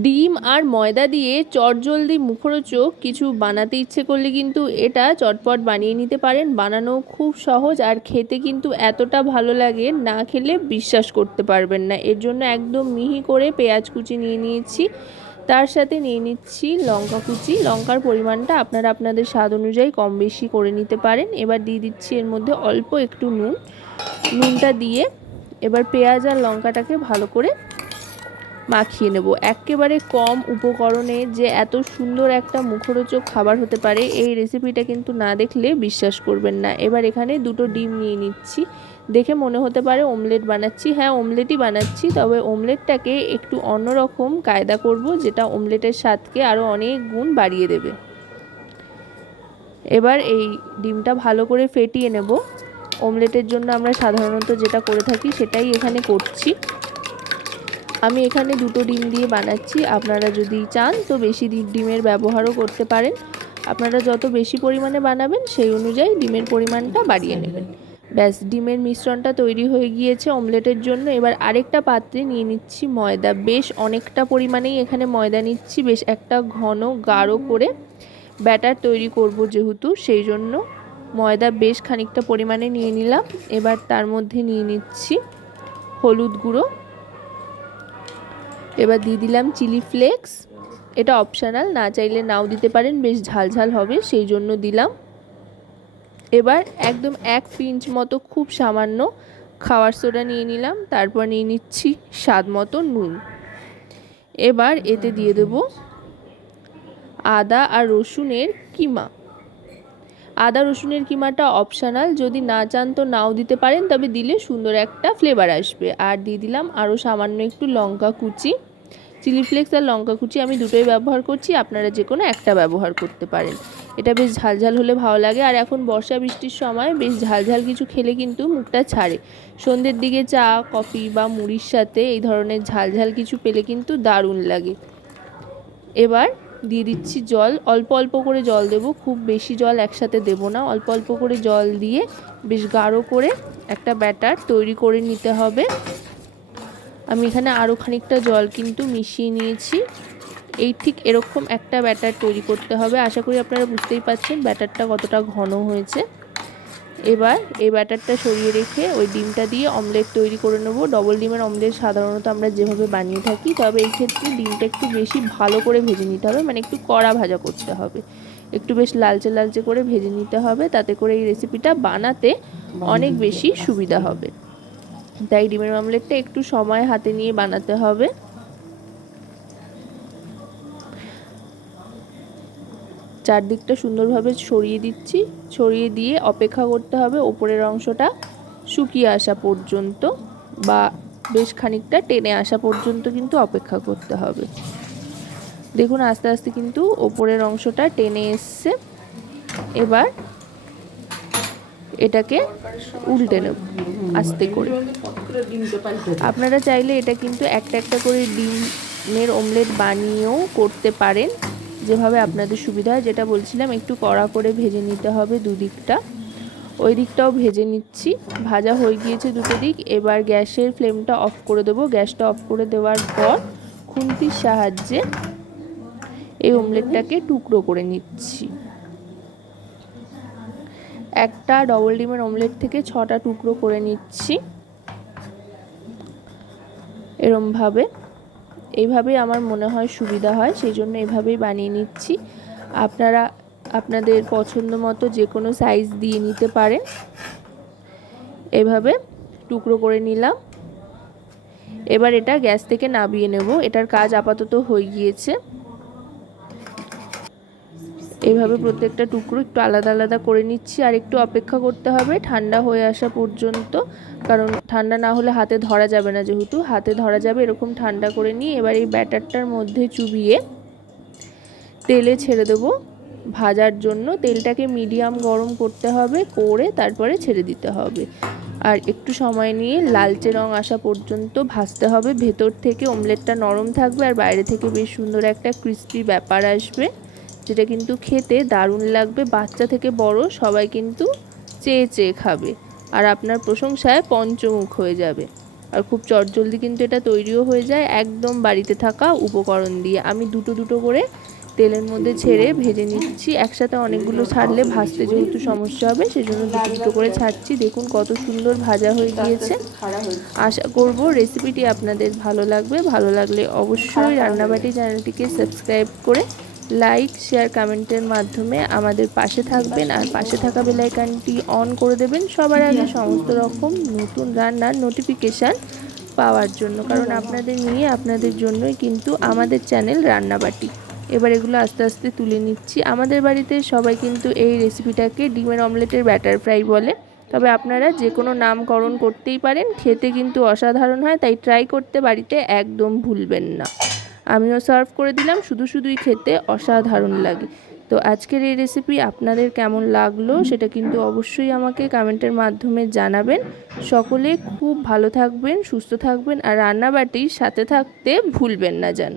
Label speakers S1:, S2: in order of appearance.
S1: ডিম আর ময়দা দিয়ে চটজলদি মুখরোচক কিছু বানাতে ইচ্ছে করলে কিন্তু এটা চটপট বানিয়ে নিতে পারেন। বানানো খুব সহজ আর খেতে কিন্তু এতটা ভালো লাগে, না খেলে বিশ্বাস করতে পারবেন না। এর জন্য একদম মিহি করে পেঁয়াজ কুচি নিয়ে নিয়েছি। তার সাথে নিয়ে নিচ্ছি লঙ্কা কুচি। লঙ্কার পরিমাণটা আপনারা আপনাদের স্বাদ অনুযায়ী কম বেশি করে নিতে পারেন। এবার দিয়ে দিচ্ছি এর মধ্যে অল্প একটু নুন। নুনটা দিয়ে এবার পেঁয়াজ আর লঙ্কাটাকে ভালো করে মাখিয়ে নেব। একেবারে কম উপকরণে যে এত সুন্দর একটা মুখরোচক খাবার হতে পারে, এই রেসিপিটা কিন্তু না দেখলে বিশ্বাস করবেন না। এবার এখানে দুটো ডিম নিয়ে নিচ্ছি। দেখে মনে হতে পারে ওমলেট বানাচ্ছি। হ্যাঁ ওমলেটই বানাচ্ছি, তবে ওমলেটটাকে একটু অন্যরকম কায়দা করব, যেটা ওমলেটের স্বাদকে আরও অনেক গুণ বাড়িয়ে দেবে। এবার এই ডিমটা ভালো করে ফেটিয়ে নেব। ওমলেটের জন্য আমরা সাধারণত যেটা করে থাকি, সেটাই এখানে করছি। আমি এখানে দুটো ডিম দিয়ে বানাচ্ছি। আপনারা যদি চান, তো বেশি ডিমের ব্যবহারও করতে পারেন। আপনারা যত বেশি পরিমাণে বানাবেন, সেই অনুযায়ী ডিমের পরিমাণটা বাড়িয়ে নেবেন। ব্যাস, ডিমের মিশ্রণটা তৈরি হয়ে গিয়েছে অমলেটের জন্য। এবার আরেকটা পাত্রে নিয়ে নিচ্ছি ময়দা। বেশ অনেকটা পরিমাণেই এখানে ময়দা নিচ্ছি, বেশ একটা ঘন, গাঢ় করে ব্যাটার তৈরি করব যেহেতু, সেই জন্য ময়দা বেশ খানিকটা পরিমাণে নিয়ে নিলাম। এবার তার মধ্যে নিয়ে নিচ্ছি হলুদ গুঁড়ো। এবার দিয়ে দিলাম চিলি ফ্লেক্স। এটা অপশানাল না চাইলে নাও দিতে পারেন, বেশ ঝালঝাল হবে, সেই জন্য দিলাম। এবার একদম এক পিঞ্চ মতো খুব সামান্য খাওয়ার সোডা নিয়ে নিলাম, তারপর নিয়ে নিচ্ছি স্বাদ মতো নুন। এবার এতে দিয়ে দেব আদা আর রসুনের কিমা। আদা রসুনের কিমাটা অপশানাল যদি না চান তো নাও দিতে পারেন, তবে দিলে সুন্দর একটা ফ্লেভার আসবে। আর দিয়ে দিলাম আরও সামান্য একটু লঙ্কা কুচি। চিলি ফ্লেক্স আর লঙ্কা কুচি আমি দুটোই ব্যবহার করছি, আপনারা যে কোনো একটা ব্যবহার করতে পারেন। এটা বেশ ঝালঝাল হলে ভালো লাগে, আর এখন বর্ষা বৃষ্টির সময় বেশ ঝালঝাল কিছু খেলে কিন্তু মুখটা ছাড়ে। সন্ধ্যের দিকে চা, কফি বা মুড়ির সাথে এই ধরনের ঝালঝাল কিছু পেলে কিন্তু দারুণ লাগে। এবার দিয়ে দিচ্ছি জল। অল্প অল্প করে জল দেব, খুব বেশি জল একসাথে দেব না। অল্প অল্প করে জল দিয়ে বেশ গাঢ় করে একটা ব্যাটার তৈরি করে নিতে হবে। আমি এখানে আরও খানিকটা জল কিন্তু মিশিয়ে নিয়েছি। এই ঠিক এরকম একটা ব্যাটার তৈরি করতে হবে। আশা করি আপনারা বুঝতেই পারছেন ব্যাটারটা কতটা ঘন হয়েছে। এবার এই ব্যাটারটা সরিয়ে রেখে ওই ডিমটা দিয়ে অমলেট তৈরি করে নেব। ডবল ডিমের অমলেট সাধারণত আমরা যেভাবে বানিয়ে থাকি, তবে এই ক্ষেত্রে ডিমটা একটু বেশি ভালো করে ভেজে নিতে হবে। মানে একটু কড়া ভাজা করতে হবে। একটু বেশ লালচে লালচে করে ভেজে নিতে হবে, তাতে করে এই রেসিপিটা বানাতে অনেক বেশি সুবিধা হবে। তাই ডিমের অমলেটটা একটু সময় হাতে নিয়ে বানাতে হবে। চারদিকটা সুন্দরভাবে ছড়িয়ে দিচ্ছি। ছড়িয়ে দিয়ে অপেক্ষা করতে হবে ওপরের অংশটা শুকিয়ে আসা পর্যন্ত বা বেশ খানিকটা টেনে আসা পর্যন্ত কিন্তু অপেক্ষা করতে হবে। দেখুন, আস্তে আস্তে কিন্তু ওপরের অংশটা টেনে এসছে। এবার এটাকে উল্টে নেব আস্তে করে। আপনারা চাইলে এটা কিন্তু একটা একটা করে ডিমের অমলেট বানিয়েও করতে পারেন। যেভাবে আপনাদের সুবিধা হয়, যেটা বলছিলাম, একটু কড়া করে ভেজে নিতে হবে দুদিকটা। ওই দিকটাও ভেজে নিচ্ছি। ভাজা হয়ে গিয়েছে দুটো দিক। এবার গ্যাসের ফ্লেমটা অফ করে দেবো। গ্যাসটা অফ করে দেওয়ার পর খুন্তির সাহায্যে এই অমলেটটাকে টুকরো করে নিচ্ছি। একটা ডবল ডিমের অমলেট থেকে ছটা টুকরো করে নিচ্ছি। এরমভাবে। এইভাবেই আমার মনে হয় সুবিধা হয়, সেই জন্য এভাবেই বানিয়ে নিচ্ছি। আপনারা, আপনাদের পছন্দ মতো যে কোনো সাইজ দিয়ে নিতে পারেন। এভাবে টুকরো করে নিলাম। এবার এটা গ্যাস থেকে নামিয়ে নেব। এটার কাজ আপাতত হয়ে গিয়েছে। এইভাবে প্রত্যেকটা টুকরো একটু আলাদা আলাদা করে নিচ্ছি, আর একটু অপেক্ষা করতে হবে ঠান্ডা হয়ে আসা পর্যন্ত, কারণ ঠান্ডা না হলে হাতে ধরা যাবে না যেহেতু। হাতে ধরা যাবে এরকম ঠান্ডা করে নিয়ে এবার এই ব্যাটারটার মধ্যে চুবিয়ে তেলে ছেড়ে দেবো। ভাজার জন্য তেলটাকে মিডিয়াম গরম করতে হবে, করে তারপরে ছেড়ে দিতে হবে। আর একটু সময় নিয়ে লালচে রং আসা পর্যন্ত ভাজতে হবে। ভেতর থেকে অমলেটটা নরম থাকবে আর বাইরে থেকে বেশ সুন্দর একটা ক্রিস্পি ব্যাপার আসবে। যেটা কিন্তু খেতে দারুণ লাগবে, বাচ্চা থেকে বড় সবাই কিন্তু চেয়ে চেয়ে খাবে। আর আপনার প্রশংসায় পঞ্চমুখ হয়ে যাবে। আর খুব চটজলদি কিন্তু এটা তৈরিও হয়ে যায়, একদম বাড়িতে থাকা উপকরণ দিয়ে। আমি দুটো দুটো করে তেলের মধ্যে ছেড়ে ভেজে নিচ্ছি। একসাথে অনেকগুলো ছাড়লে ভাজতে যেহেতু সমস্যা হবে, সেজন্য দুটো দুটো করে ছাড়ছি। দেখুন কত সুন্দর ভাজা হয়ে গিয়েছে। আশা করব রেসিপিটি আপনাদের ভালো লাগবে। ভালো লাগলে অবশ্যই রান্নাবাটি চ্যানেলটিকে সাবস্ক্রাইব করে লাইক শেয়ার কমেন্টের মাধ্যমে আমাদের পাশে থাকবেন আর পাশে থাকা বেলাইকানটি অন করে দেবেন। সবার আগে সমস্ত রকম নতুন রান্নার নোটিফিকেশান পাওয়ার জন্য। কারণ আপনাদের নিয়ে আপনাদের জন্যই কিন্তু আমাদের চ্যানেল রান্নাবাটি। এবার এগুলো আস্তে আস্তে তুলে নিচ্ছি। আমাদের বাড়িতে সবাই কিন্তু এই রেসিপিটাকে ডিমের অমলেটের ব্যাটার ফ্রাই বলে। তবে আপনারা যে কোনো নামকরণ করতেই পারেন। খেতে কিন্তু অসাধারণ হয় তাই ট্রাই করতে বাড়িতে একদম ভুলবেন না। আমিও সার্ভ করে দিলাম, শুধু শুধুই খেতে অসাধারণ লাগে। তো আজকের এই রেসিপি আপনাদের কেমন লাগল সেটা কিন্তু অবশ্যই আমাকে কমেন্টের মাধ্যমে জানাবেন। সকলে খুব ভালো থাকবেন, সুস্থ থাকবেন আর রান্নাবাটির সাথে থাকতে ভুলবেন না যেন।